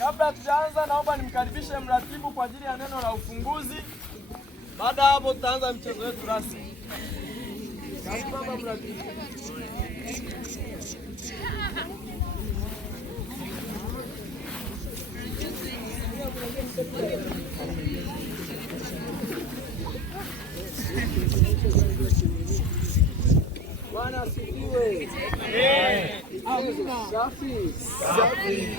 Kabla tujaanza, naomba nimkaribishe mratibu kwa ajili ya neno la ufunguzi. Baada hapo tutaanza mchezo wetu rasmi. Karibu baba mratibu. Bwana asifiwe. Safi. Safi.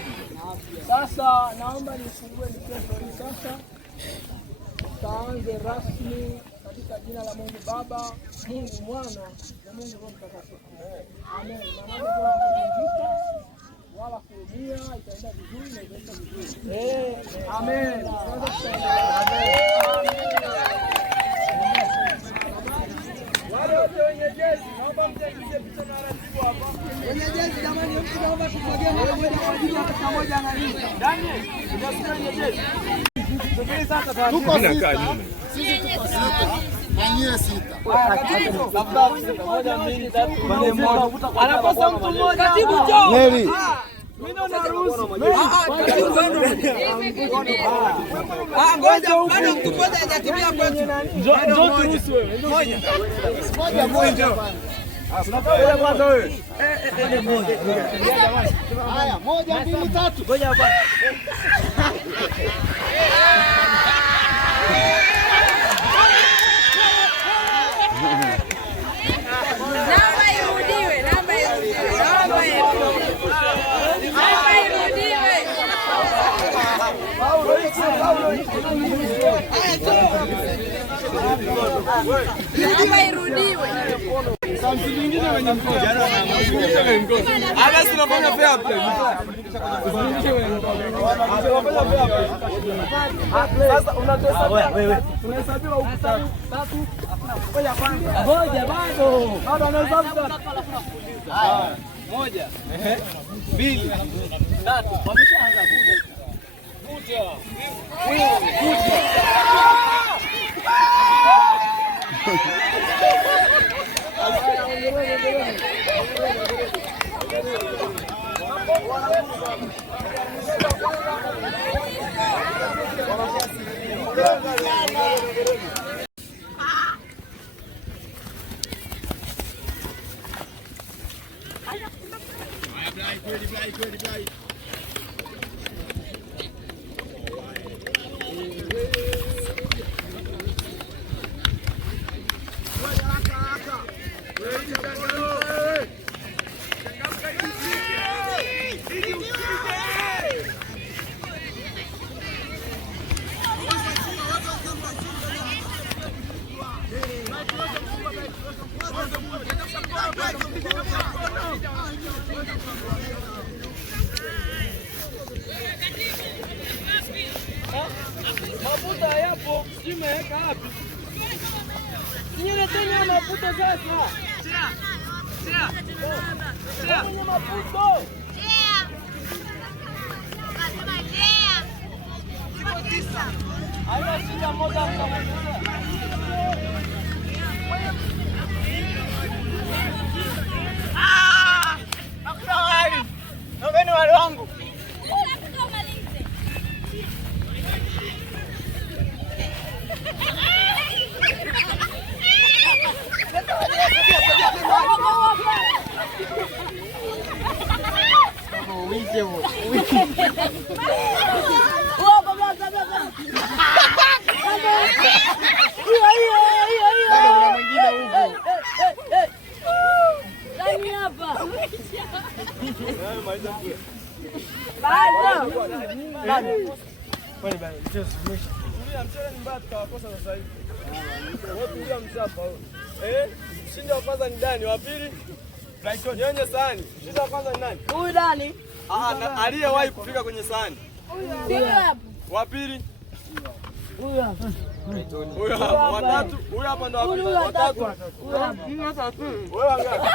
Sasa naomba nifungue mchezo hii sasa. Taanze rasmi katika jina la Mungu Baba, Mungu Mwana na Mungu Roho Mtakatifu. Amen. Wala kuumia, itaenda vizuri na itaenda vizuri. Amen. Wale wote wenye jezi, naomba mtaigie picha na ratibu hapa. Wenye jezi jamani, mtu naomba tusogee mara moja kwa ajili ya picha moja na nini. Daniel, unasikia wenye jezi? Subiri sasa kwa tuko sita. Sisi tuko sita. Mwenyewe sita. Labda moja mbili tatu nne moja. Anakosa mtu mmoja. Katibu njoo. Neri. Mimi ndo naruhusu. Ngoja bado mtu mmoja hajatimia kwetu. Njoo turuhusu wewe. Moja. Tunatoa kwanza wewe. Haya, moja mbili tatu. Ngoja hapa. Naomba irudiwe. Sasa unatoa wewe. Unahesabiwa huku 3. Ngoja kwanza. Ngoja bado. Bado anahesabu. 1, 2, 3. Wameshaanza kuvuta. Mafuta yapo, simeweka wapi? Nyinyi tena mafuta sasa. Sina mafuta. Hayo sina moja mkamaliza. Nakutawali. Nobeni wale wangu. Mshindi wa kwanza ni Dani, wa pili Nyonye sahani. Mshindi wa kwanza ni nani? Huyu Dani. Aliyewahi kufika kwenye sahani. Wa pili huyu hapa. Huyu hapa. Watatu, huyu hapa ndo watatu. Wewe wangapi?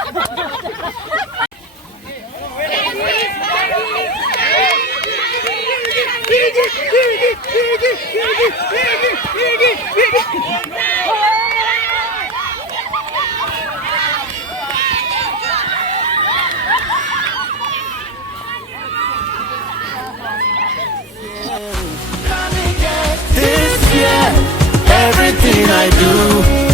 everything I do.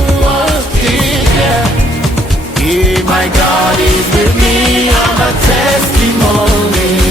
Yeah, my God is with me, I'm a testimony.